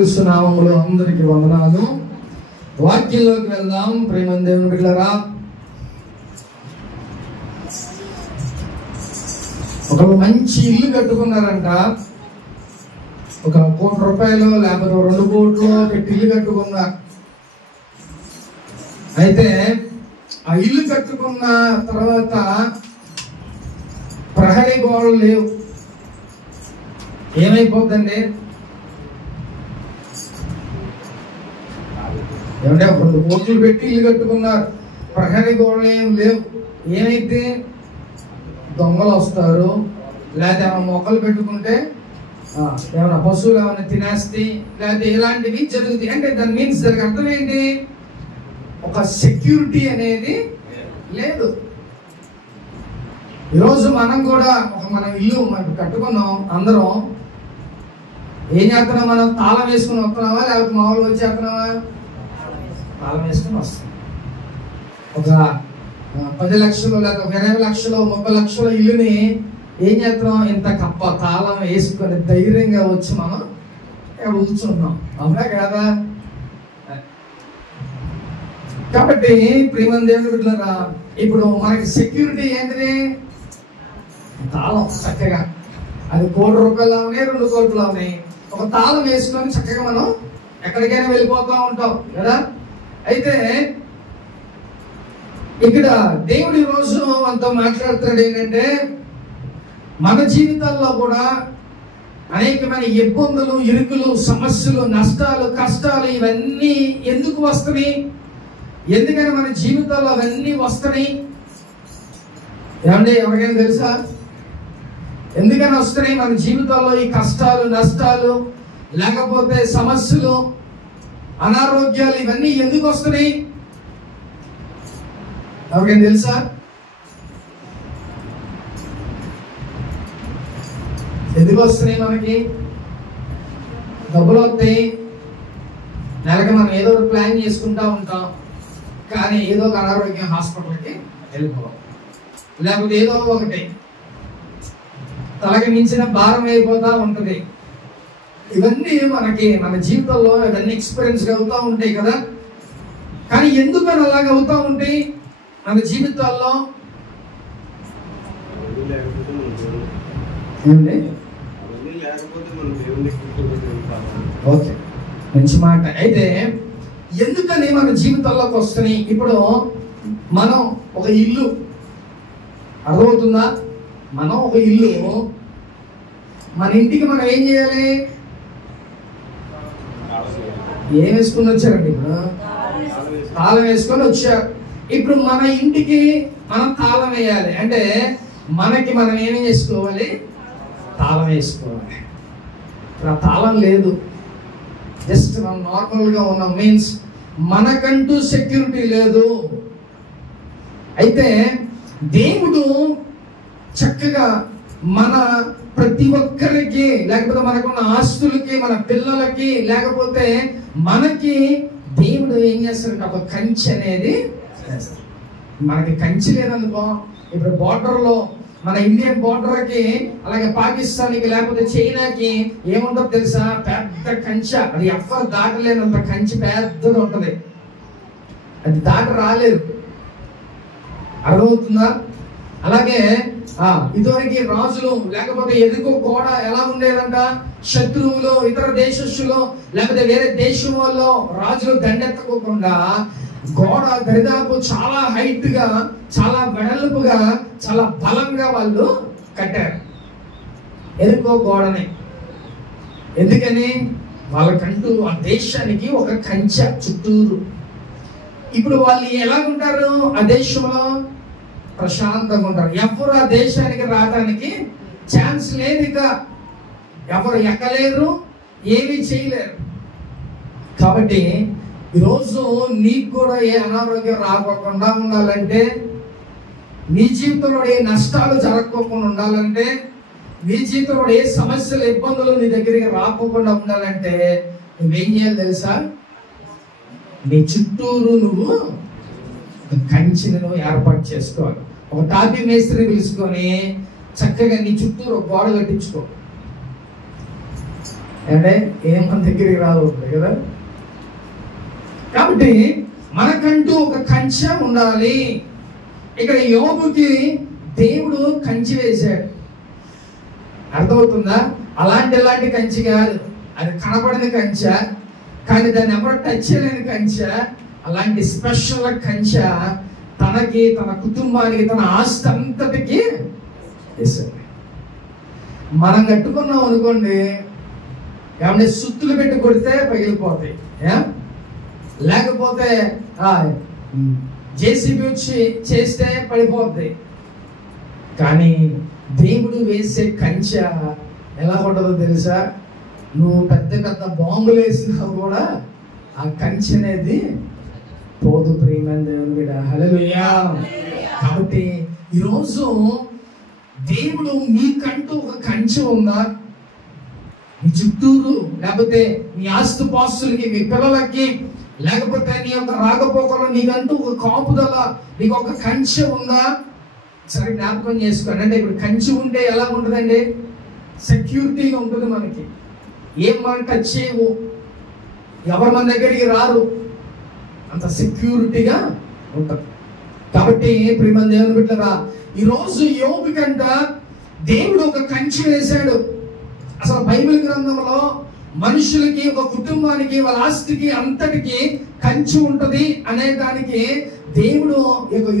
నామములో అందరికి వందనాలు. వాక్యంలోకి వెళ్దాం. ప్రేమ దేవుని బిడ్డలారా, ఒకరు మంచి ఇల్లు కట్టుకున్నారంట. ఒక ₹1,00,00,000 లేకపోతే 2 కోట్లు పెట్టి ఇల్లు కట్టుకున్నారు. అయితే ఆ ఇల్లు కట్టుకున్న తర్వాత ప్రహరీ గోడలు లేవు. ఏమైపోద్దండి? ఏమంటే 2 కోట్లు పెట్టి ఇల్లు కట్టుకున్నారు, ప్రహరీ గోడలు ఏం లేవు. ఏమైతే దొంగలు వస్తారు, లేకపోతే ఏమైనా మొక్కలు పెట్టుకుంటే ఏమైనా పశువులు ఏమైనా తినేస్తాయి, లేకపోతే ఇలాంటివి జరుగుతాయి. అంటే దాని మీన్స్ దానికి అర్థం ఏంటి? ఒక సెక్యూరిటీ అనేది లేదు. ఈరోజు మనం కూడా మన ఇల్లు మనం కట్టుకున్నాం. అందరం ఏం చేస్తున్నాం? మనం తాళం వేసుకుని వస్తున్నావా, లేకపోతే మామూలుగా వచ్చేస్తున్నావా? తాళం వేసుకుని వస్తాం. ఒక 10 లక్షలు లేకపోతే 20 లక్షలు 30 లక్షల ఇల్లుని ఏం చేస్తున్నాం? ఇంత కప్ప తాళం వేసుకొని ధైర్యంగా వచ్చి మనం కూర్చుంటున్నాం. అవునా కాదా? కాబట్టి ప్రియమైన దేవుని బిడ్డలారా, ఇప్పుడు మనకి సెక్యూరిటీ ఏంటిది? తాళం. చక్కగా అది ₹1,00,00,000 ఉన్నాయి, 2 కోట్లు ఉన్నాయి. ఒక తాళం వేసుకొని చక్కగా మనం ఎక్కడికైనా వెళ్ళిపోతూ ఉంటాం కదా. అయితే ఇక్కడ దేవుడు ఈరోజు మనతో మాట్లాడుతున్నాడు ఏంటంటే, మన జీవితాల్లో కూడా అనేకమైన ఇబ్బందులు, ఇరుకులు, సమస్యలు, నష్టాలు, కష్టాలు ఇవన్నీ ఎందుకు వస్తున్నాయి? ఎందుకని మన జీవితాల్లో అవన్నీ వస్తున్నాయి? ఏమంటే ఎవరికైనా తెలుసా? ఎందుకని వస్తున్నాయి మన జీవితాల్లో ఈ కష్టాలు, నష్టాలు, లేకపోతే సమస్యలు, అనారోగ్యాలు ఇవన్నీ ఎందుకు వస్తున్నాయి? ఎవరికైనా తెలుసా? ఎందుకు వస్తున్నాయి? మనకి డబ్బులు వస్తాయి, నెలకి మనం ఏదో ఒక ప్లాన్ చేసుకుంటా ఉంటాం, కానీ ఏదో ఒక అనారోగ్యం, హాస్పిటల్కి వెళ్ళిపోవాలి, లేకపోతే ఏదో ఒకటి తలకి మించిన భారం అయిపోతా ఉంటుంది. ఇవన్నీ మనకి మన జీవితంలో ఇవన్నీ ఎక్స్పీరియన్స్ అవుతూ ఉంటాయి కదా. కానీ ఎందుకని అలాగ అవుతూ ఉంటాయి మన జీవితాల్లో? ఓకే, మంచి మాట. అయితే ఎందుకని మన జీవితాల్లోకి వస్తున్నాయి? ఇప్పుడు మనం ఒక ఇల్లు, అర్థమవుతుందా? మనం ఒక ఇల్లు, మన ఇంటికి మనం ఏం చేయాలి? ఏం వేసుకుని వచ్చారండి? ఇప్పుడు తాళం వేసుకొని వచ్చారు. ఇప్పుడు మన ఇంటికి మనం తాళం వేయాలి అంటే మనకి మనం ఏమి చేసుకోవాలి? తాళం వేసుకోవాలి. ఇప్పుడు ఆ తాళం లేదు, జస్ట్ మనం నార్మల్గా ఉన్నాం. మీన్స్ మనకంటూ సెక్యూరిటీ లేదు. అయితే దేవుడు చక్కగా మన ప్రతి ఒక్కరికి, లేకపోతే మనకున్న ఆస్తులకి, మన పిల్లలకి, లేకపోతే మనకి దేవుడు ఏం చేస్తాడంటే ఒక కంచె అనేది చేస్తాడు. మనకి కంచె లేదనుకో, ఇప్పుడు బార్డర్లో మన ఇండియన్ బార్డర్కి, అలాగే పాకిస్తాన్కి, లేకపోతే చైనాకి ఏముంటుందో తెలుసా? పెద్ద కంచె. అది ఎవ్వరు దాటలేనంత కంచె పెద్దది ఉంటుంది. అది దాట రాలేదు. అర్థమవుతుందా? అలాగే ఇదివరకు రాజులు, లేకపోతే ఎదుకో గోడ ఎలా ఉండేదంట? శత్రువులు, ఇతర దేశస్తులు, లేకపోతే వేరే దేశం వాళ్ళు రాజులు దండెత్తకోకుండా గోడ దరిదాపు చాలా హైట్ గా, చాలా వెడల్పుగా, చాలా బలంగా వాళ్ళు కట్టారు ఎదుకో గోడని. ఎందుకని? వాళ్ళకంటూ ఆ దేశానికి ఒక కంచె చుట్టూరు. ఇప్పుడు వాళ్ళు ఎలాగుంటారు? ఆ దేశంలో ప్రశాంతంగా ఉంటారు. ఎవరు ఆ దేశానికి రావడానికి ఛాన్స్ లేదు. ఇక ఎవరు ఎక్కలేరు, ఏమీ చేయలేరు. కాబట్టి ఈరోజు నీకు కూడా ఏ అనారోగ్యం రాకుండా ఉండాలంటే, నీ జీవితంలో ఏ నష్టాలు జరగకోకుండా ఉండాలంటే, నీ జీవితంలో ఏ సమస్యలు, ఇబ్బందులు నీ దగ్గరికి రాకుండా ఉండాలంటే నువ్వేం చేయాలి తెలుసా? నీ చుట్టూరు నువ్వు కంచెను ఏర్పాటు చేసుకోవాలి. ఒక తాపీ మేస్త్రి పిలుచుకొని చక్కగా నీ చుట్టూరు ఒక గోడ కట్టించుకో. అంటే ఏం మన దగ్గరికి రావు కదా. కాబట్టి మనకంటూ ఒక కంచె ఉండాలి. ఇక్కడ యోబుకి దేవుడు కంచె వేశాడు. అర్థమవుతుందా? అలాంటి కంచె కాదు, అది కనపడిన కంచె, కానీ దాన్ని ఎవరు టచ్ చేయలేని కంచె. అలాంటి స్పెషల్ కంచె తనకి, తన కుటుంబానికి, తన ఆస్తి అంతటికి వేశాడు. మనం కట్టుకున్నాం అనుకోండి, ఏమంటే సుత్తులు పెట్టి కొడితే పగిలిపోతాయి, లేకపోతే జేసీబీ వచ్చి చేస్తే పడిపోద్ది. కానీ దేవుడు వేసే కంచె ఎలా ఉంటుందో తెలుసా? నువ్వు పెద్ద పెద్ద బాంబులు వేసినా కూడా ఆ కంచె అనేది పోదు. ప్రియమైన దేవుని బిడ్డ, హల్లెలూయా. కాబట్టి ఈరోజు దేవుడు మీకంటూ ఒక కంచె ఉందా? మీ చుట్టూరు, లేకపోతే మీ ఆస్తుపాస్తులకి, మీ పిల్లలకి, లేకపోతే నీ యొక్క రాకపోకలు నీకంటూ ఒక కాపుదల, నీకు ఒక కంచె ఉందా? సరే జ్ఞాపకం చేసుకోండి. అంటే ఇప్పుడు కంచె ఉంటే ఎలా ఉంటుందండి? సెక్యూరిటీగా ఉంటుంది. మనకి ఏం మనం టచ్ చేయవు, ఎవరు మన దగ్గరికి రారు, అంత సెక్యూరిటీగా ఉంటుంది. కాబట్టి ప్రియమైన దేవుని బిడ్డలారా, ఈరోజు యోబుకంట దేవుడు ఒక కంచె వేశాడు. అసలు బైబిల్ గ్రంథంలో మనుషులకి, ఒక కుటుంబానికి, వాళ్ళ ఆస్తికి అంతటికి కంచె ఉంటది అనే దానికి దేవుడు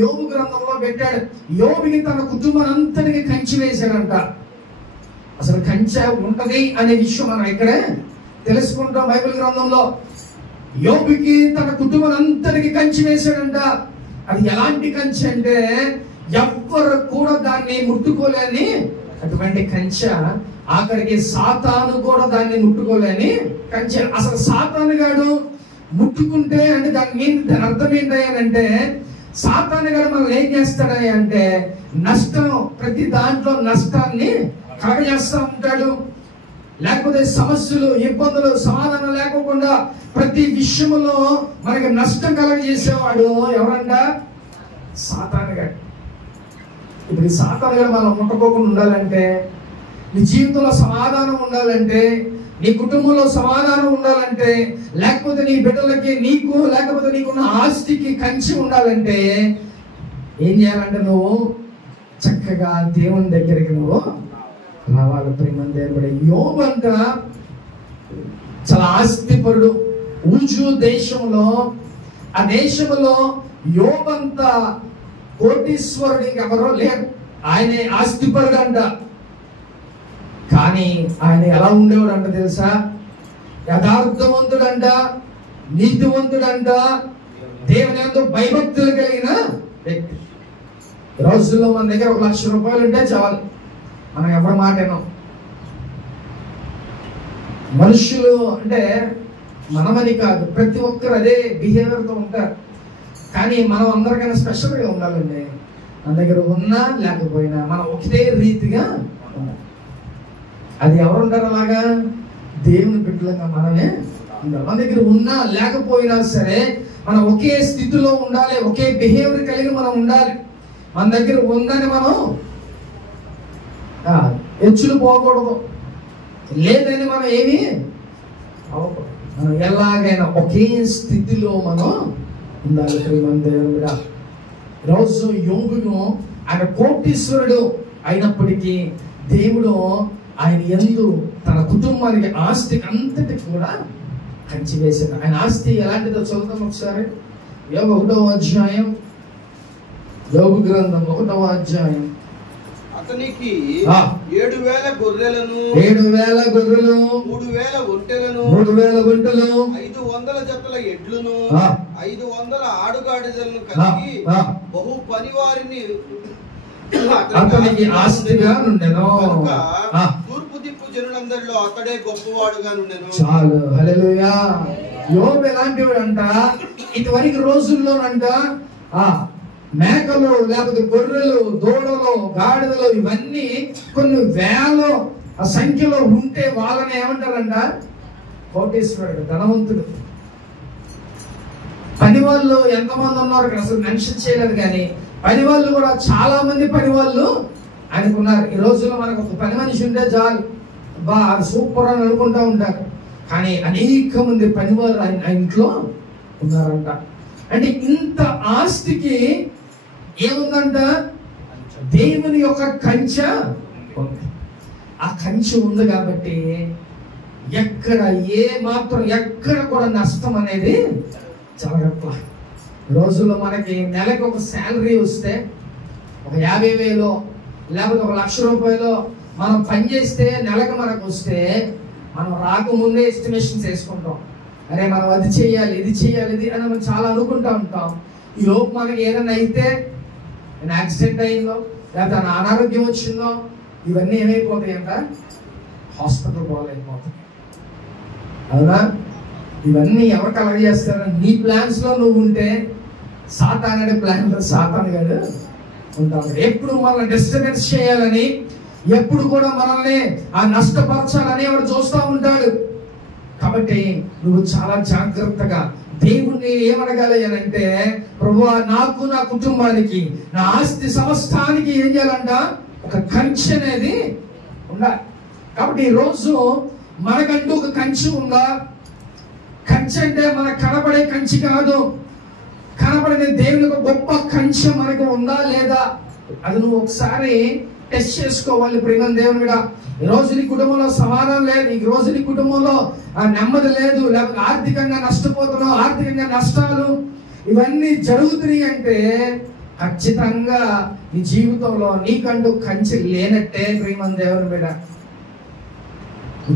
యోబు గ్రంథంలో పెట్టాడు. యోబుకి తన కుటుంబం అంతటికి కంచె వేశాడంట. అసలు కంచె ఉంటది అనే విషయం మనం ఇక్కడే తెలుసుకుంటాం. బైబిల్ గ్రంథంలో యోబుకి తన కుటుంబం అంతటికి కంచె వేశాడంట. అది ఎలాంటి కంచె అంటే ఎవ్వరు కూడా దాన్ని ముట్టుకోలేని అటువంటి కంచె. ఆఖరికి సాతాను కూడా దాన్ని ముట్టుకోలేని కంచె. అసలు సాతాను గాడు ముట్టుకుంటే అంటే దాని అర్థం ఏంటంటే, సాతాను గాడు మనం ఏం చేస్తాడా అంటే నష్టం, ప్రతి దాంట్లో నష్టాన్ని కలగజేస్తూ ఉంటాడు. లేకపోతే సమస్యలు, ఇబ్బందులు, సమాధానం లేకుండా ప్రతి విషయంలో మనకి నష్టం కలగజేసేవాడు ఎవరంట? సాతాను గాడు. ఇప్పుడు ఈ సాతాను గాడు మనం ముట్టుకోకుండా ఉండాలంటే, నీ జీవితంలో సమాధానం ఉండాలంటే, నీ కుటుంబంలో సమాధానం ఉండాలంటే, లేకపోతే నీ బిడ్డలకి, నీకు, లేకపోతే నీకున్న ఆస్తికి కంచె ఉండాలంటే ఏం చేయాలంటే నువ్వు చక్కగా దేవుని దగ్గరికి నువ్వు రావాలి. ప్రియమైన దేవుడు, యోబు అంట చాలా ఆస్తిపరుడు. ఊజు దేశంలో, ఆ దేశంలో యోబు అంత కోటీశ్వరుడు ఎవరో లేరు. ఆయనే ఆస్తిపరుడు అంట. కానీ ఆయన ఎలా ఉండేవాడు అంట తెలుసా? యథార్థవంతుడంట, నీతివంతుడంట, దేవుని యందు భయభక్తులు కలిగిన వ్యక్తి. రోజుల్లో మన దగ్గర 1,00,000 రూపాయలు ఉంటే చాలు, మనం ఎవరి మాట వినం. మనుషులు అంటే మనమని కాదు, ప్రతి ఒక్కరు అదే బిహేవియర్తో ఉంటారు. కానీ మనం అందరికైనా స్పెషల్గా ఉండాలండి. మన దగ్గర ఉన్నా లేకపోయినా మనం ఒకటే రీతిగా ఉండాలి. అది ఎవరు ఉంటారు అలాగా? దేవుని బిడ్డలుగా మనమే ఉండాలి. మన దగ్గర ఉన్నా లేకపోయినా సరే మనం ఒకే స్థితిలో ఉండాలి, ఒకే బిహేవియర్ కలిగి మనం ఉండాలి. మన దగ్గర ఉందని మనం హెచ్చులు పోకూడదు, లేదని మనం ఏమి అవ్వకూడదు. మనం ఎలాగైనా ఒకే స్థితిలో మనం ఉండాలి. ప్రియమైన రోజు యోబును ఆయన కోటీశ్వరుడు అయినప్పటికీ దేవుడు ఆయన యందు తన కుటుంబానికి, ఆస్తికి అంతటి కూడా కంచె వేశాడు. ఆయన ఆస్తి ఎలాంటిదో చదువుతాం ఒకసారి. యోబు 1వ అధ్యాయం, యోబు గ్రంథం 1వ అధ్యాయం. అతనికి 7,000 గొర్రెలను, 7,000 గొర్రెలు, 3,000 ఒంటెలను, 3,000 ఒంటెలు, 500 జతల ఎడ్లను, 500 ఆడుగాడిదలను కలిగి బహు పనివారిని అతనికి ఆస్తిగా నుండెను. తూర్పు దిక్కు జనులందరిలో అతడే గొప్పవాడుగా నుండెను. చాలు, హల్లెలూయా. యోబు ఎలాంటి వాడంట? ఇటువరకు రోజుల్లోనంట మేకలు, లేకపోతే గొర్రెలు, దూడలు, గాడిదలు ఇవన్నీ కొన్ని వేల సంఖ్యలో ఉంటే వాళ్ళని ఏమంటారంట? కోటీశ్వరుడు, ధనవంతుడు. పని వాళ్ళు ఎంతమంది ఉన్నారు ఇక్కడ అసలు మెన్షన్ చేయలేదు, కానీ పని వాళ్ళు కూడా చాలా మంది పని వాళ్ళు అనుకున్నారు. ఈ రోజుల్లో మనకు ఒక పని మనిషి ఉంటే చాలు, అది సూపర్ అని అనుకుంటా ఉంటారు. కానీ అనేక మంది పనివారు ఆయన ఇంట్లో ఉన్నారంట. అంటే ఇంత ఆస్తికి ఏముందంట? దేవుని యొక్క కంచె ఉంది. ఆ కంచె ఉంది కాబట్టి ఎక్కడ ఎక్కడ కూడా నష్టం అనేది జరగట్లా. రోజుల్లో మనకి నెలకు ఒక శాలరీ వస్తే ఒక 50,000 లేకపోతే 1,00,000 రూపాయలు మనం పనిచేస్తే నెలకు మనకు వస్తే మనం రాకముందే ఎస్టిమేషన్స్ వేసుకుంటాం. అరే మనం అది చేయాలి, ఇది చేయాలి, ఇది అని మనం చాలా అనుకుంటా ఉంటాం. ఈ లోపు మనకి ఏదైనా అయితే, యాక్సిడెంట్ అయిందో లేకపోతే అనారోగ్యం వచ్చిందో, ఇవన్నీ ఏమైపోతాయంట? హాస్పిటల్ పోలేకపోతాయి. అవునా? ఇవన్నీ ఎవరు కలెక్ట్ చేస్తారో? నీ ప్లాన్స్ లో నువ్వు ఉంటే సాతాన్ అనే ప్లాన్ లో సాతాన్ గాడు ఉంటాడు. ఎప్పుడు మనల్ని డిస్టర్బెన్స్ చేయాలని, ఎప్పుడు కూడా మనల్ని నష్టపరచాలని ఎవరు చూస్తూ ఉంటాడు. కాబట్టి నువ్వు చాలా జాగ్రత్తగా దేవుణ్ణి ఏమడగాలి అని అంటే, ప్రభువా నాకు, నా కుటుంబానికి, నా ఆస్తి సమస్తానికి ఏం చేయాలంట? ఒక కంచె అనేది ఉండాలి. కాబట్టి ఈరోజు మనకంటూ ఒక కంచె ఉందా? కంచె అంటే మనకు కనబడే కంచె కాదు, కనబడిన దేవుని ఒక గొప్ప కంచె మనకు ఉందా లేదా? అది నువ్వు ఒకసారి టెస్ట్ చేసుకోవాలి. ప్రియమైన దేవుని మీద ఈ రోజు నీ కుటుంబంలో సమాధానం లేదు, ఈ రోజు నీ కుటుంబంలో నెమ్మది లేదు, లేకపోతే ఆర్థికంగా నష్టపోతున్నావు, ఆర్థికంగా నష్టాలు ఇవన్నీ జరుగుతున్నాయి అంటే ఖచ్చితంగా నీ జీవితంలో నీకంటూ కంచె లేనట్టే. ప్రియమైన దేవుని మీద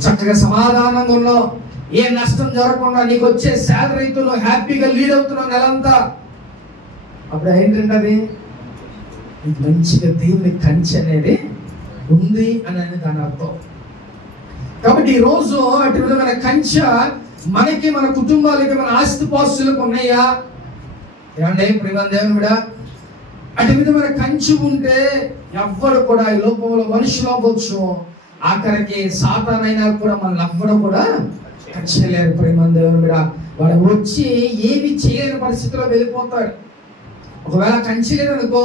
చక్కగా సమాధానంగా ఉన్నావు, ఏ నష్టం జరగకుండా నీకు వచ్చే శాలరీతో హ్యాపీగా లీడ్ అవుతున్నావు నెలంతా. అప్పుడు ఏంటంటే నీకు మంచిగా దేవుని కంచె అనేది ఉంది అని దాని అర్థం. కాబట్టి ఈరోజు అటు విధమైన కంచె మనకి, మన కుటుంబాలకి, మన ఆస్తిపాస్తులకు ఉన్నాయా? ఏమంటే ప్రియమైన దేవుని మీద అటు విధమైన కంచె ఉంటే ఎవ్వరు కూడా ఈ లోకంలో మనుషులు అవ్వచ్చు, ఆఖరికి సాతానైనా కూడా మనల్ని ఎవ్వడు కూడా కంచెలేరు. ప్రియమైన దేవుని మీద వాడు వచ్చి ఏమి చేయలేని పరిస్థితిలో వెళ్ళిపోతాడు. ఒకవేళ కంచె లేదనుకో,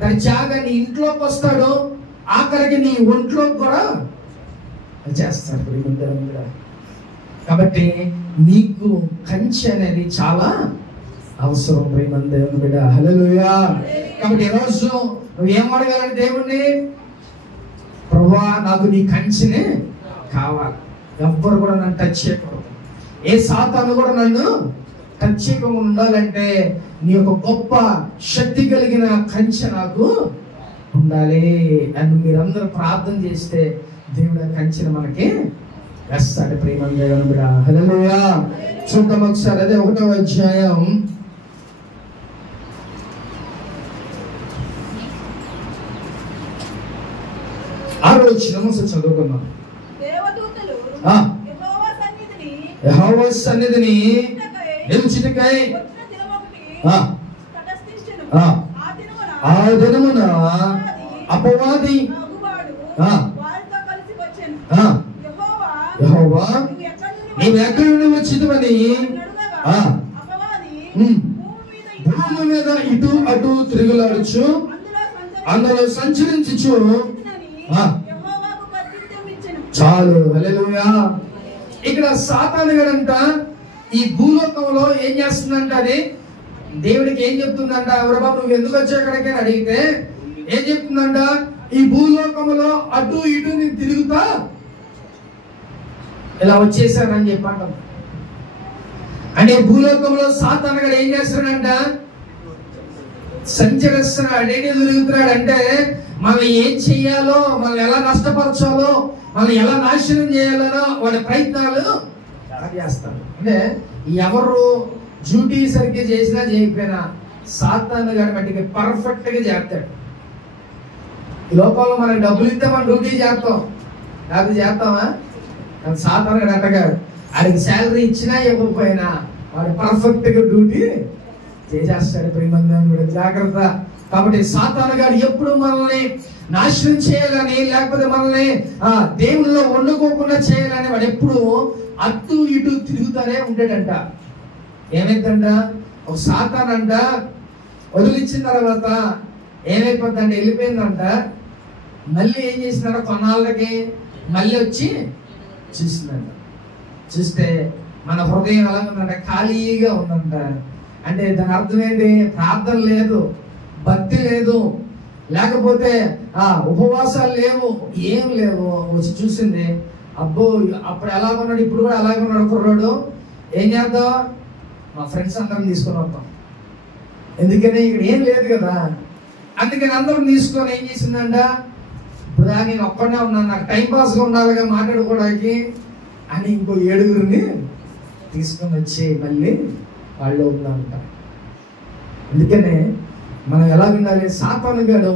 దాని జాగా నీ ఇంట్లోకి వస్తాడు, ఆఖరికి నీ ఒంట్లో కూడా చేస్తాడు. ప్రియమైన దేవుని మీద కాబట్టి నీకు కంచె అనేది చాలా అవసరం. ప్రియమైన దేవుని బిడ్డ, హల్లెలూయా. కాబట్టి ఈరోజు నువ్వేం అడగాలని దేవుణ్ణి? ప్రభువా నాకు నీ కంచెనే కావాలి, ఎవ్వరు కూడా నన్ను టచ్ చేయకూడదు, ఏ సాతాను కూడా నన్ను టచ్ చేయకుండా ఉండాలంటే నీ యొక్క గొప్ప శక్తి కలిగిన కంచె నాకు ఉండాలి అని మీరందరూ ప్రార్థన చేస్తే దేవుడు కంచెను మనకి వేస్తాడు. ప్రియమైన దేవుని బిడ్డ, హల్లెలూయా. చూద్దాం ఒకసారి, అదే 1వ అధ్యాయం 6వ వచనం చదువుకుందాం. యెహోవా సన్నిధిని నిలుచుటకై ఆ దినమున అపవాది యెహోవా నీవు ఎక్కడి నుండి వచ్చినవని భూమి మీద ఇటు అటు తిరుగులాడుచు అందులో సంచరించుచు. చాలు, హల్లెలూయా. ఇక్కడ సాతాను గడంట ఈ భూలోకంలో ఏం చేస్తుందంట? అది దేవుడికి ఏం చెప్తుందంట? ఎవరబాబు నువ్వు ఎందుకు వచ్చా అక్కడికి అని అడిగితే ఏం చెప్తుందంట? ఈ భూలోకంలో అటు ఇటు నేను తిరుగుతా ఇలా వచ్చేసానని చెప్పంట. అంటే భూలోకంలో సాతాను గడు ఏం చేస్తాడంట? సంచరిస్తున్నాడు, ఏంటి తిరుగుతున్నాడు అంటే మనం ఏం చెయ్యాలో, మనం ఎలా నష్టపరచాలో, మనం ఎలా నాశనం చేయాలనో వాడి ప్రయత్నాలు చేస్తాడు. అంటే ఎవరు డ్యూటీ సరిగ్గా చేసినా చేయకపోయినా సాతాను గారి మట్టికి పర్ఫెక్ట్ గా చేస్తాడు. ఈ లోకంలో మనకి డబ్బులు ఇస్తే మనం డ్యూటీ చేస్తాం, అది చేస్తామా? సాతాను గారు అంటగాడు, వాడికి శాలరీ ఇచ్చినా ఇవ్వకపోయినా వాడు పర్ఫెక్ట్ గా డ్యూటీ చేసేస్తాడు. ప్రియమైన జాగ్రత్త. కాబట్టి సాతాను గారు ఎప్పుడు మనల్ని నాశనం చేయాలని, లేకపోతే మనల్ని దేవుళ్ళలో వండుకోకుండా చేయాలని వాడు ఎప్పుడు అటు ఇటు తిరుగుతానే ఉంటాడంట. ఏమైందంట? ఒక సాతాను అంట వదిలిచ్చిన తర్వాత ఏమైపోతుందంటే వెళ్ళిపోయిందంట. మళ్ళీ ఏం చేసినారో కొన్నాళ్ళకి మళ్ళీ వచ్చి చూసిందంట. చూస్తే మన హృదయం ఎలా ఉందంట, ఖాళీగా ఉందంట. అంటే దాని అర్థం ఏంటి? ప్రార్థన లేదు, భక్తి లేదు, లేకపోతే ఉపవాసాలు లేవు, ఏం లేవు. వచ్చి చూసింది, అబ్బో అప్పుడు ఎలా ఉన్నాడు, ఇప్పుడు కూడా అలాగే ఉన్నాడు కుర్రాడు. ఏం చేద్దాం, మా ఫ్రెండ్స్ అందరం తీసుకొని వద్దాం. ఎందుకని ఇక్కడ ఏం లేదు కదా. అందుకని అందరం తీసుకొని ఏం చేసిందంట, ఇప్పుడు నేను ఒక్కడే ఉన్నాను, నాకు టైంపాస్గా ఉండాలిగా మాట్లాడుకోవడానికి అని ఇంకో 7గురిని తీసుకొని వచ్చి మళ్ళీ వాళ్ళు ఉందంట. అందుకనే మనం ఎలా ఉండాలి, సాతాను గాడు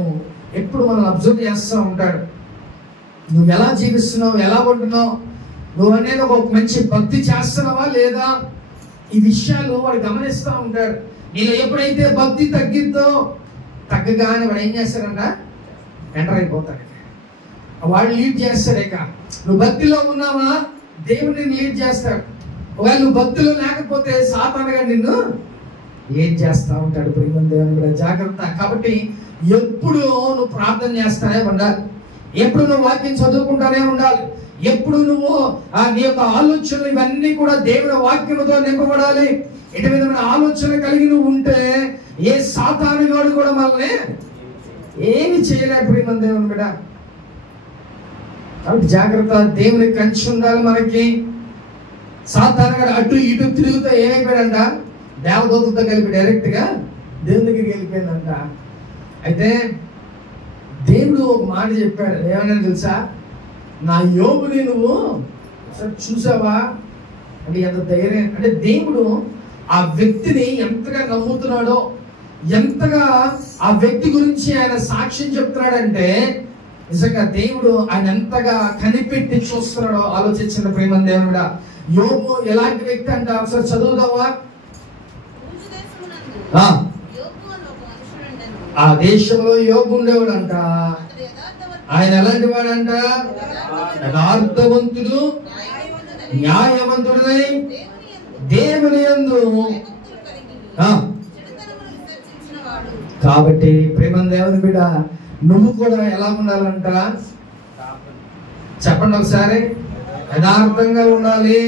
ఎప్పుడు మనం అబ్జర్వ్ చేస్తూ ఉంటాడు. నువ్వు ఎలా జీవిస్తున్నావు, ఎలా ఉంటున్నావు, నువ్వు అనేది ఒక మంచి భక్తి చేస్తున్నావా లేదా, ఈ విషయాలు వాడు గమనిస్తూ ఉంటాడు. నీలో ఎప్పుడైతే భక్తి తగ్గిద్దో, తగ్గగానే వాడు ఏం చేస్తాడంట, ఎంటర్ అయిపోతాడు. వాడు లీడ్ చేస్తాడు. ఇక నువ్వు భక్తిలో ఉన్నావా, దేవుడిని లీడ్ చేస్తాడు. ఒకవేళ నువ్వు భక్తిలో లేకపోతే సాతానుగా నిన్ను లీడ్ చేస్తూ ఉంటాడు. ప్రియమైన దేవుని కూడా జాగ్రత్త. కాబట్టి ఎప్పుడు నువ్వు ప్రార్థన చేస్తానే ఉండాలి, ఎప్పుడు నువ్వు వాక్యం చదువుకుంటానే ఉండాలి, ఎప్పుడు నువ్వు నీ యొక్క ఆలోచనలు ఇవన్నీ కూడా దేవుని వాక్యముతో నింపబడాలి. ఎటు విధమైన ఆలోచన కలిగి నువ్వు ఉంటే ఏ సాతానుగాడు కూడా మనల్ని ఏమి చేయలేడు. ప్రియమైన దేవుని బిడ్డ, కాబట్టి జాగ్రత్త. దేవుని కంచి ఉండాలి మనకి. సాతానుగాడు అటు ఇటు తిరుగుతూ ఏమైపోయాడంట, దేవదూతలతో కలిపి డైరెక్ట్ గా దేవుని దగ్గరికి వెళ్ళిపోయిందంట. అయితే దేవుడు ఒక మాట చెప్పాడు, ఏమన్నా తెలుసా, నా యోబుని నువ్వు చూసావా అంటే ఎంత ధైర్యం. అంటే దేవుడు ఆ వ్యక్తిని ఎంతగా నమ్ముతున్నాడో, ఎంతగా ఆ వ్యక్తి గురించి ఆయన సాక్ష్యం చెప్తున్నాడంటే, నిజంగా దేవుడు ఆయన ఎంతగా కనిపెట్టి చూస్తున్నాడో ఆలోచించిన ప్రేమ దేవుడా. యోబు ఎలాంటి వ్యక్తి అంటే ఒకసారి చదువుదావా. ఆ దేశంలో యోబు ఉండేవాడంట. ఆయన ఎలాంటి వాడంట, యథార్థవంతుడు, న్యాయవంతుడై దేవుని యందు. కాబట్టి ప్రేమ దేవుని బిడ్డ, నువ్వు కూడా ఎలా ఉండాలంట చెప్పండి ఒకసారి. యథార్థంగా ఉండాలి,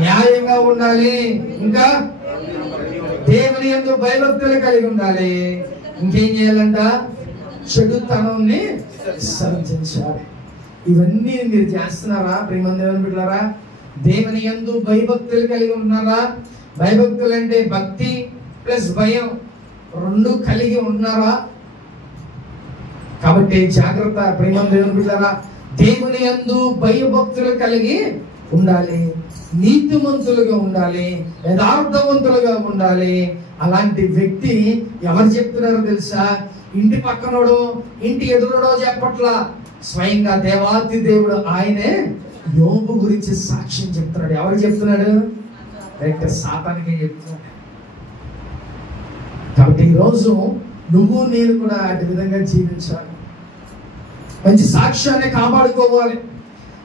న్యాయంగా ఉండాలి, ఇంకా దేవుని యందు భయభక్తులు కలిగి ఉండాలి. ఇంకేం చేయాలంట, చెడుతనాన్ని విసర్జించాలి. ఇవన్నీ మీరు చేస్తున్నారా ప్రేమ దేవుని బిడ్డలారా? దేవుని యందు భయభక్తులు కలిగి ఉన్నారా? భయభక్తులు అంటే భక్తి ప్లస్ భయం రెండు కలిగి ఉన్నారా? కాబట్టి జాగ్రత్త ప్రేమ దేవుని బిడ్డలారా. దేవుని యందు భయభక్తులు కలిగి ఉండాలి, నీతిమంతులుగా ఉండాలి, యథార్థవంతులుగా ఉండాలి. అలాంటి వ్యక్తి ఎవరు చెప్తున్నారో తెలుసా? ఇంటి పక్కనోడు, ఇంటి ఎదురుడో చెప్పట్లా, స్వయంగా దేవాతి దేవుడు ఆయనే యోబు గురించి సాక్ష్యం చెప్తున్నాడు. ఎవరు చెప్తున్నాడు? డైరెక్టర్ సాతానుకే చెప్తున్నాడు. కాబట్టి ఈరోజు నువ్వు నేను కూడా అటు విధంగా జీవించాలి, మంచి సాక్ష్యాన్ని కాపాడుకోవాలి.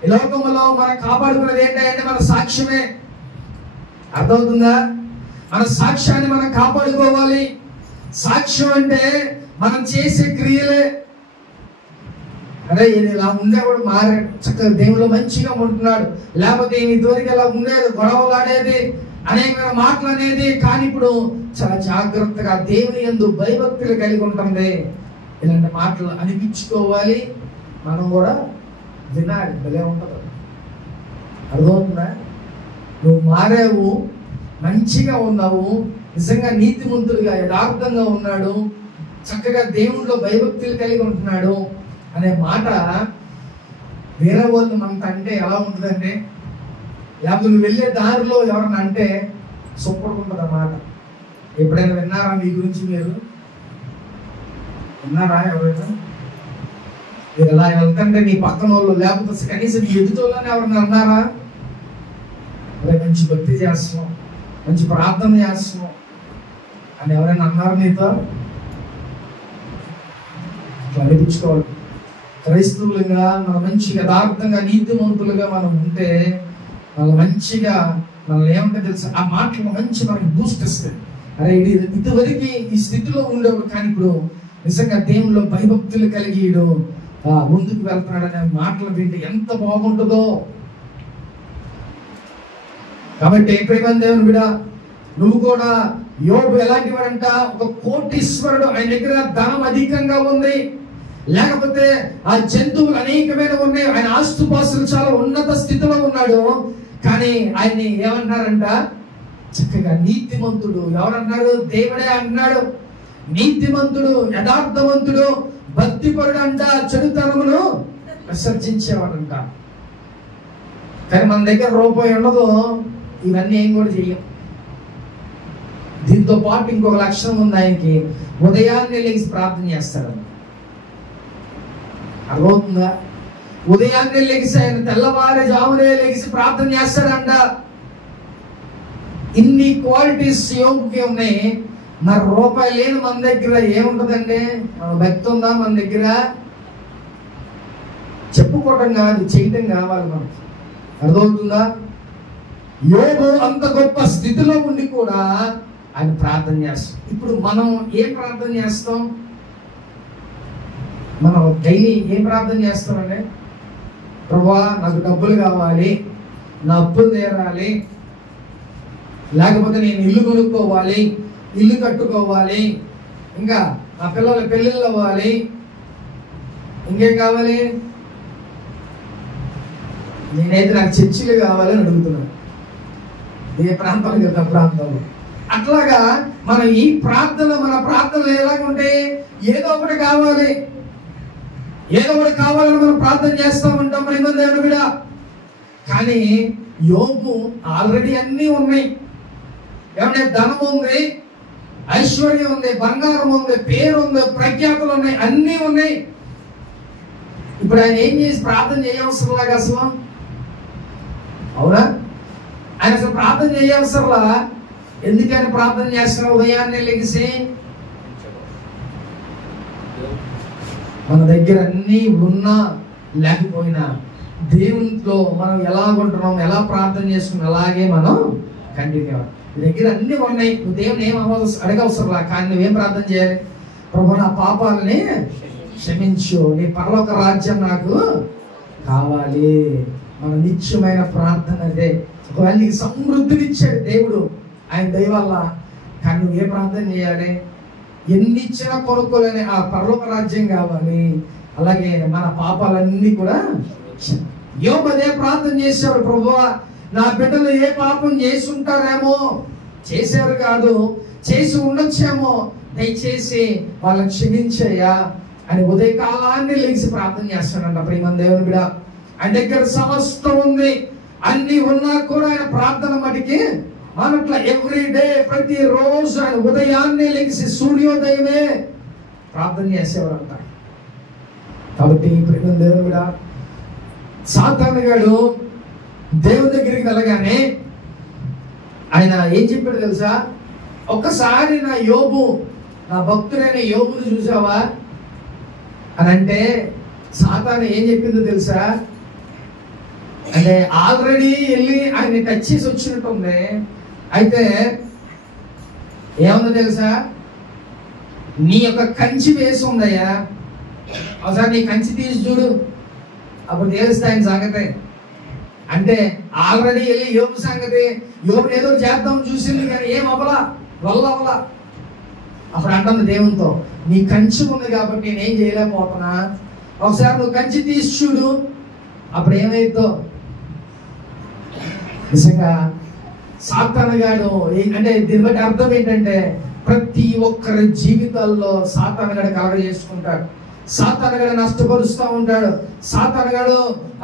ఈ లోకంలో మనం కాపాడుకునేది ఏంటంటే మన సాక్ష్యమే. అర్థమవుతుందా? మన సాక్ష్యాన్ని మనం కాపాడుకోవాలి. సాక్ష్యం అంటే మనం చేసే క్రియలే. అరే ఈయన ఇలా ఉండేవాడు మారాడు, చక్కగా దేవుళ్ళు మంచిగా ఉంటున్నాడు, లేకపోతే ఈయన ఇదివరకు ఇలా ఉండేది, గొడవలు ఆడేది, అనేకమైన మాటలు అనేది. కానీ ఇప్పుడు చాలా జాగ్రత్తగా దేవుని యందు భయభక్తులు కలిగి ఉంటుంది. ఇలాంటి మాటలు అనిపించుకోవాలి, మనం కూడా వినాలి. భలే ఉంటుంది. అర్థమవుతుందా? నువ్వు మారావు, మంచిగా ఉన్నావు, నిజంగా నీతిమంతుడిగా యథార్థంగా ఉన్నాడు, చక్కగా దేవుడిలో భయభక్తులు కలిగి ఉంటున్నాడు అనే మాట వేరే వాళ్ళు మనకు అంటే ఎలా ఉంటుందంటే, లేకపోతే నువ్వు వెళ్ళే దారిలో ఎవరన్నా అంటే సూపర్గా ఉంటుంది అన్నమాట. ఎప్పుడైనా విన్నారా మీ గురించి? మీరు విన్నారా? ఎవరైనా మీరు ఎలా వెళ్తుంటే నీ పక్కన వాళ్ళు, లేకపోతే కనీసం నీ ఎదుటోళ్ళని ఎవరైనా అన్నారా? మంచి భక్తి చేస్తున్నాం, మంచి ప్రార్థన చేస్తున్నాం అని ఎవరైనా అన్నారు నీతో? అట్లా అనిపించుకోవాలి. క్రైస్తవులుగా మనం మంచిగా యథార్థంగా నీతిమంతులుగా మనం ఉంటే మనం మంచిగా మనల్ని ఏమంటే తెలుసు, ఆ మాటలు మంచి మనకి బూస్ట్ ఇస్తాయి. అరే ఇదివరకు ఈ స్థితిలో ఉండేవాడు, కానీ ఇప్పుడు నిజంగా దేవుల్లో భయభక్తులు కలిగి ముందుకు వెళ్తున్నాడనే మాటలు వింటే ఎంత బాగుంటుందో. కాబట్టి ప్రేమ దేవుని బిడ్డ, నువ్వు కూడా యోబు ఎలాంటి వాడంట? ఒక కోటీశ్వరుడు, ఆయన దగ్గర ధనం అధికంగా ఉంది, లేకపోతే ఆ జంతువులు అనేకమైన ఉన్నాయి, ఆయన ఆస్తుపాస్తులు చాలా ఉన్నత స్థితిలో ఉన్నాడు. కానీ ఆయన్ని ఏమన్నారంట? చక్కగా నీతిమంతుడు. ఎవరన్నాడు? దేవుడే అన్నాడు. నీతిమంతుడు, యథార్థవంతుడు, భక్తిపరుడు అంట, చెడుతనమును విసర్జించేవాడంట. కానీ మన దగ్గర రూపాయి ఉండదు, ఇవన్నీ ఏం కూడా చెయ్యం. దీంతో పాటు ఇంకొక లక్షణం ఉంది ఆయనకి, ఉదయాన్నే లేచి ప్రార్థన చేస్తాడు. అర్థమవుతుందా? ఉదయాన్నే లేచి ఆయన తెల్లవారుజామునే లేచి ప్రార్థన చేస్తాడంట. ఇన్ని క్వాలిటీస్ యోగుకి ఉన్నాయి. మరి రూపాయి లేని మన దగ్గర ఏముంటదండి? మన భక్తి ఉందా మన దగ్గర? చెప్పుకోవటం కాదు, చేయటం కావాలి మనకి. అర్థమవుతుందా? యోగు అంత గొప్ప స్థితిలో ఉండి కూడా ఆయన ప్రార్థన చేస్తాం. ఇప్పుడు మనం ఏం ప్రార్థన చేస్తాం? మనం డైలీ ఏం ప్రార్థన చేస్తామండి? ప్రభువా నాకు డబ్బులు కావాలి, నా అప్పులు తీరాలి, లేకపోతే నేను ఇల్లు కొనుక్కోవాలి, ఇల్లు కట్టుకోవాలి, ఇంకా నా పిల్లల పెళ్ళిళ్ళు అవ్వాలి, ఇంకేం కావాలి? నేనైతే నాకు చర్చిలు కావాలని అడుగుతున్నాను. ఏ ప్రాంతం కదా ప్రాంతంలో. అట్లాగా మన ఈ ప్రార్థన, మన ప్రార్థనలు ఎలాగుంటే ఏదో ఒకటి కావాలి, ఏదో ఒకటి కావాలని మనం ప్రార్థన చేస్తూ ఉంటాం. మన దేవుని బిడ్డ, కానీ యోబు ఆల్రెడీ అన్నీ ఉన్నాయి. ఏమంటే ధనం ఉంది, ఐశ్వర్యం ఉంది, బంగారం ఉంది, పేరు ఉంది, ప్రఖ్యాతులు ఉన్నాయి, అన్నీ ఉన్నాయి. ఇప్పుడు ఆయన ఏం చేసి ప్రార్థన చేయవసరంలాగా అసలు? అవునా? ఆయన అసలు ప్రార్థన చేయవసరంలా. ఎందుకని ప్రార్థన చేస్తున్నా? ఉదయాన్నే లెగిసి మన దగ్గర అన్నీ ఉన్నా లేకపోయినా దేవునిలో మనం ఎలా ఉంటున్నాం, ఎలా ప్రార్థన చేస్తున్నాం, అలాగే మనం కంటిన్యూ. దగ్గర అన్ని ఉన్నాయి, నువ్వు దేవుని ఏం అడగవసరంలా. కానీ నువ్వేం ప్రార్థన చేయాలి? ప్రభు నా పాపాలని క్షమించు, నీ పరలోక రాజ్యం నాకు కావాలి. మన నిత్యమైన ప్రార్థన అదే. ఒకవేళ నీకు సమృద్ధినిచ్చాడు దేవుడు ఆయన దయ వల్ల, కానీ నువ్వు ఏ ప్రార్థన చేయాలి? ఎన్ని ఇచ్చినా కొనుక్కోలేని ఆ పరలోక రాజ్యం కావాలి. అలాగే మన పాపాలన్నీ కూడా. యోబు అదే ప్రార్థన చేశాడు, ప్రభువా నా బిడ్డలు ఏ పాపం చేసి ఉంటారేమో, చేశారు కాదు చేసి ఉండొచ్చేమో, దయచేసి వాళ్ళని క్షమించయ్యా అని ఉదయకాలాన్ని లేచి ప్రార్థన చేస్తాడంట. ప్రియమైన దేవుని బిడ్డ, ఆయన దగ్గర సమస్తం ఉంది, అన్ని ఉన్నా కూడా ఆయన ప్రార్థన మటుకి మనట్లా ఎవ్రీ డే, ప్రతి రోజు ఆయన ఉదయాన్నే లేచి సూర్యోదయమే ప్రార్థన చేసేవారంట. కాబట్టి ప్రియమైన దేవుని బిడ్డ, సాతాను గాడు దేవుని దగ్గరికి వెళ్ళగానే ఆయన ఏం చెప్పాడు తెలుసా? ఒక్కసారి నా యోబు, నా భక్తుడైన యోబుని చూసావా అని అంటే, సాతాను ఏం చెప్పిందో తెలుసా? అంటే ఆల్రెడీ వెళ్ళి ఆయన టచ్ చేసి వచ్చినట్టుంది. అయితే ఏముందో తెలుసా? నీ యొక్క కంచి వేసి ఉందయ్యా, ఒకసారి నీ కంచి తీసి చూడు, అప్పుడు తెలుస్తా ఆయన సంగతి. అంటే ఆల్రెడీ వెళ్ళి యోబు సంగతి, యోబుని ఏదో చేద్దాం చూసింది కానీ ఏం అవ్వలా, వల్ల అవ్వలా. అప్పుడు అంటుంది దేవునితో, నీ కంచి ఉంది కాబట్టి నేనేం చేయలేకపోతున్నా, ఒకసారి నువ్వు కంచి తీసి చూడు, అప్పుడు ఏమైందో. నిజంగా సాతానుగాడు అంటే దీన్ని బట్టి అర్థం ఏంటంటే, ప్రతి ఒక్కరి జీవితాల్లో సాతానుగాడు కలగజేసుకుంటాడు, సాతానుగాడు నష్టపరుస్తూ ఉంటాడు, సాతానుగాడు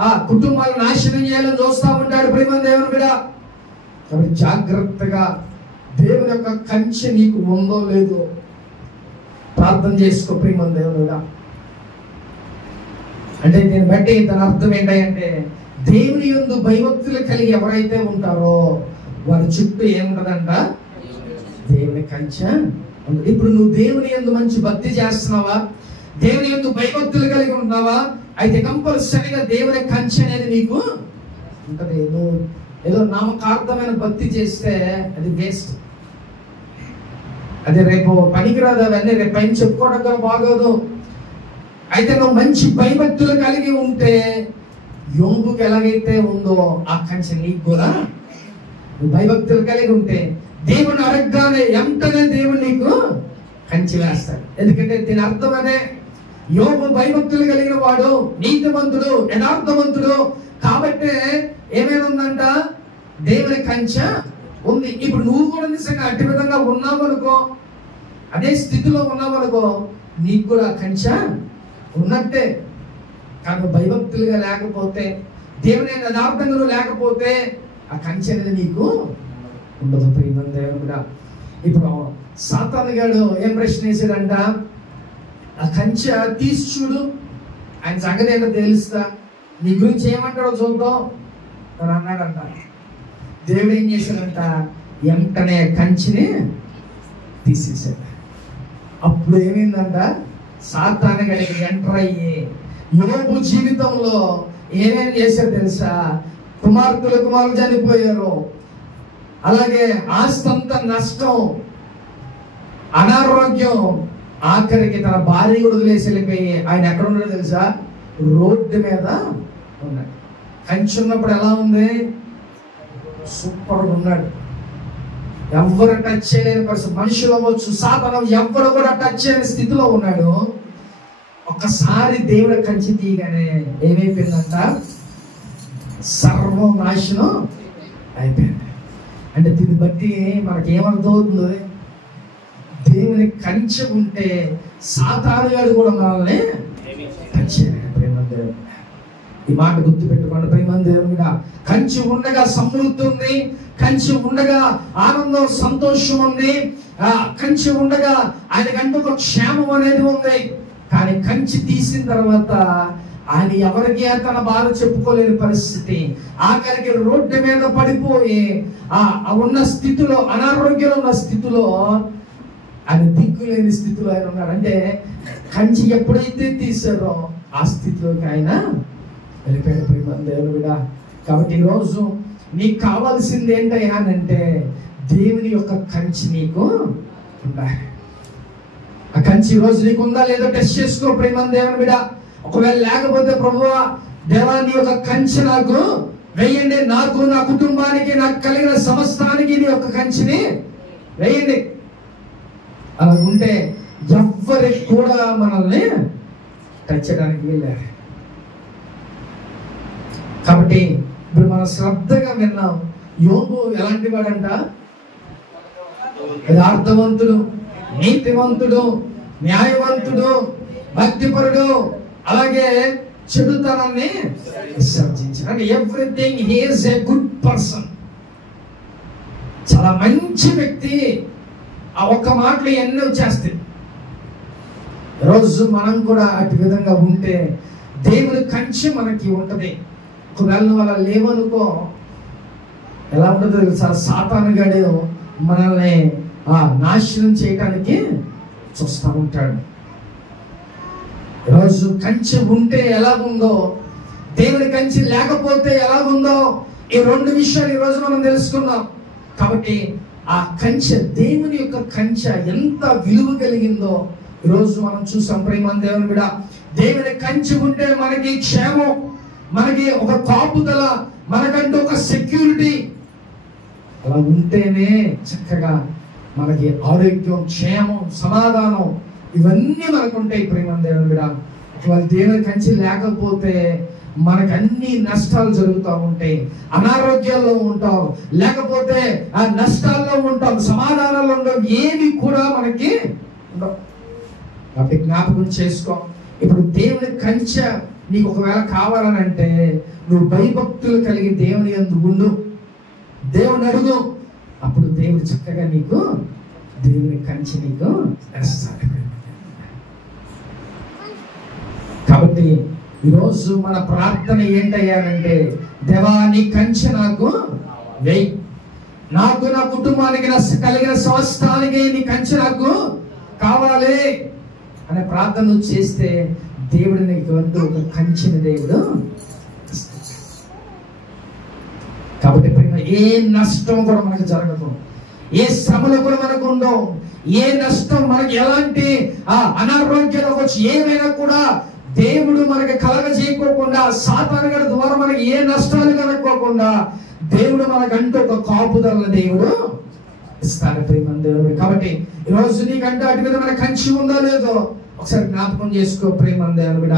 ఆ కుటుంబాలను నాశనం చేయాలని చూస్తూ ఉంటాడు. ప్రియమైన దేవుని బిడ్డ, కాబట్టి జాగ్రత్తగా దేవుని యొక్క కంచె నీకు ఉందో లేదో ప్రార్థన చేసుకో. ప్రియమైన దేవుని బిడ్డ, అంటే దీన్ని బట్టి దాని అర్థం ఏంటంటే, దేవుని యందు భయభక్తులు కలిగి ఎవరైతే ఉంటారో వారి చుట్టూ ఏముంటదంట? దేవుని కంచె ఉంటుంది. ఇప్పుడు నువ్వు దేవుని యందు మంచి భక్తి చేస్తున్నావా, దేవుని యందు భయభక్తులు కలిగి ఉన్నావా, అయితే కంపల్సరిగా దేవుని కంచె అనేది నీకు ఉంటది. నువ్వు ఏదో నామకార్థమైన భక్తి చేస్తే అది వేస్ట్, అది రేపు పనికిరాదు, అవన్నీ రేపు పైన చెప్పుకోవడం బాగోదు. అయితే నువ్వు మంచి భయభక్తులు కలిగి ఉంటే యోబుకి ఎలాగైతే ఉందో ఆ కంచె నీకు కూడా, నువ్వు భయభక్తులు కలిగి ఉంటే దేవుని అడగగానే వెంటనే దేవుడు నీకు కంచె వేస్తాడు. ఎందుకంటే దీని అర్థం అదే, యోబు భయభక్తులు కలిగిన వాడు, నీతిమంతుడు, యథార్థవంతుడు కాబట్టి ఏమైనా ఉందంట, దేవుని కంచె ఉంది. ఇప్పుడు నువ్వు కూడా నిజంగా అట్టి విధంగా ఉన్నావనుకో, అదే స్థితిలో ఉన్నావనుకో, నీకు కూడా కంచె ఉన్నట్టే. కానీ భయభక్తులుగా లేకపోతే, దేవుని యథార్థంగా లేకపోతే ఆ కంచె అనేది నీకు ఉండదు. ప్రియమైన దేవుడా, ఇప్పుడు సాతాను గాడు ఏం ప్రశ్న వేసాడంట, ఆ కంచె తీసి చూడు, ఆయన సంగతి ఏంటో తెలుస్తా, నీ గురించి ఏమంటాడో చూద్దాం అని అన్నాడంట. దేవుడు ఏం చేశాడంట, వెంటనే కంచెని తీసేసాడు. అప్పుడు ఏమైందంట, సాతాను గడికి ఎంటర్ అయ్యి యోబు జీవితంలో ఏమేం చేశారు తెలుసా, కుమారులు చనిపోయారు, అలాగే ఆస్తి అంతా నష్టం, అనారోగ్యం, ఆఖరికి తన భార్య కూడా వదిలేసి వెళ్ళిపోయి ఆయన ఎక్కడ ఉన్నాడో తెలుసా, రోడ్డు మీద ఉన్నాడు. కంచె ఉన్నప్పుడు ఎలా ఉంది, సూపర్ ఉన్నాడు, ఎవరు టచ్ చేయలేని పరిస్థితి, మనుషులు అవ్వచ్చు, సాతాను ఎవరు కూడా టచ్ చేయని స్థితిలో ఉన్నాడు. ఒక్కసారి దేవుడు కంచె తీయగానే ఏమైపోయిందంట, సర్వం నాశనం అయిపోయింది. అంటే దీన్ని బట్టి మనకి ఏమర్థమవుతుంది, దేవుని కంచె ఉంటే సాతాను గాడు కూడా మనల్ని టచ్ చేయలేడు. ప్రేమ దేవుడు, ఈ మాట గుర్తు పెట్టుకోండి. ప్రేమ దేవుడిగా కంచె ఉండగా సమృద్ధి ఉంది, కంచె ఉండగా ఆనందం సంతోషం ఉంది, కంచె ఉండగా ఆయనకంటూ ఒక క్షేమం అనేది ఉంది. కానీ కంచె తీసిన తర్వాత ఆయన ఎవరికి తన బాధ చెప్పుకోలేని పరిస్థితి, ఆఖరికి రోడ్డు మీద పడిపోయి ఉన్న స్థితిలో, అనారోగ్యంలో ఉన్న స్థితిలో, ఆయన దిక్కులేని స్థితిలో ఆయన ఉన్నాడు. అంటే కంచె ఎప్పుడైతే తీసారో ఆ స్థితిలోకి ఆయన వెళ్ళిపోయాడు. ప్రేమ దేవుడా, కాబట్టి ఈరోజు నీకు కావాల్సింది ఏంటంటే దేవుని యొక్క కంచె నీకు ఉండాలి. ఆ కంచె ఈరోజు నీకు ఉందా లేదో టెస్ట్ చేసుకో. ప్రేమ దేవుని బిడ్డ, ఒకవేళ లేకపోతే ప్రభువా దేవా నీ యొక్క కంచె నాకు వేయండి, నాకు, నా కుటుంబానికి, నాకు కలిగిన సమస్తానికి నీ యొక్క కంచెని వేయండి. అలా ఉంటే ఎవ్వరికి కూడా మనల్ని టచ్ చేయడానికి వెళ్ళారు. కాబట్టి ఇప్పుడు మనం శ్రద్ధగా విన్నాం, యోబు ఎలాంటి వాడంట, యథార్థవంతుడు, నీతివంతుడు, న్యాయవంతుడు, భక్తిపరుడు, అలాగే చెడుతనాన్ని విసర్జించాడు. Everything he is a good person, చాలా మంచి వ్యక్తి. ఆ ఒక్క మాటలు ఎన్నో వచ్చేస్తాయి. రోజు మనం కూడా అటు విధంగా ఉంటే దేవుని కంచె మనకి ఉంటది. ఒకవేళ అలా లేవనుకో, ఎలా ఉంటుందో తెలుసా, సాతాను గాడు మనల్ని నాశనం చేయటానికి చూస్తూ ఉంటాడు. ఈరోజు కంచె ఉంటే ఎలాగుందో, దేవుని కంచె లేకపోతే ఎలాగుందో, ఈ రెండు విషయాలు ఈరోజు మనం తెలుసుకున్నాం. కాబట్టి ఆ కంచె, దేవుని యొక్క కంచె ఎంత విలువ కలిగిందో ఈరోజు మనం చూసాం. ప్రేమ దేవుని బిడ్డ, దేవుని కంచె ఉంటే మనకి క్షేమం, మనకి ఒక కాపుదల, మనకంటూ ఒక సెక్యూరిటీ. అలా ఉంటేనే చక్కగా మనకి ఆరోగ్యం, క్షేమం, సమాధానం ఇవన్నీ మనకు ఉంటాయి. ప్రేమ దేవుని బిడ్డ, ఒకవేళ దేవుని కంచె లేకపోతే మనకు అన్ని నష్టాలు జరుగుతూ ఉంటాయి, అనారోగ్యాల్లో ఉంటాం, లేకపోతే ఆ నష్టాల్లో ఉంటాం, సమాధానాల్లో ఉంటాం, ఏమి కూడా మనకి ఉండవు. కాబట్టి జ్ఞాపకం చేసుకో. ఇప్పుడు దేవుని కంచె నీకు ఒకవేళ కావాలని అంటే నువ్వు భయభక్తులు కలిగి దేవుని యందు ఉండు, దేవుని అడుగు, అప్పుడు దేవుడు చక్కగా నీకు దేవుని కంచె నీకు వేస్తాడు. కాబట్టి ఈరోజు మన ప్రార్థన ఏంటయ్యానంటే, దేవా నీ కంచె నాకు వేయి, నాకు, నా కుటుంబానికి, కలిగిన సమస్తానికి నీ కంచె నాకు కావాలి అనే ప్రార్థన చేస్తే దేవుడు నీకు అంటూ ఒక కంచెని దేవుడు. కాబట్టి ఏ నష్టం కూడా మనకు జరగదు, ఏ శ్రమలు కూడా మనకు ఉండవు, ఏ నష్టం మనకి, ఎలాంటి అనారోగ్యాలు వచ్చి ఏమైనా కూడా దేవుడు మనకి కలగజేయకోకుండా, సాతాను గారి ద్వారా మనకి ఏ నష్టాలు కలగకోకుండా దేవుడు మనకంటూ ఒక కాపుదల దేవుడు ఇస్తారు ప్రియమైన దేవుడు. కాబట్టి ఈరోజు నీకంటే అటు విధమైన కంచి ఉందో లేదో ఒకసారి జ్ఞాపకం చేసుకో ప్రియమైన దేవుడు.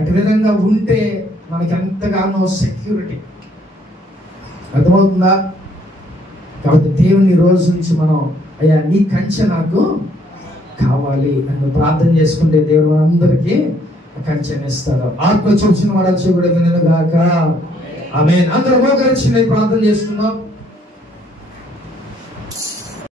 అటు విధంగా ఉంటే మనకి ఎంతగానో సెక్యూరిటీ. అర్థమవుతుందా? కాబట్టి దేవుని రోజు నుంచి మనం అయ్యా నీ కంచె నాకు కావాలి అని ప్రార్థన చేసుకుంటే దేవుడు అందరికీ కంచెని ఇస్తాడు. ఆత్మ చూసిన వాడు చూడ వినగాక. ఆమేన్. అందరూ మోకరించి ప్రార్థన చేసుకుందాం.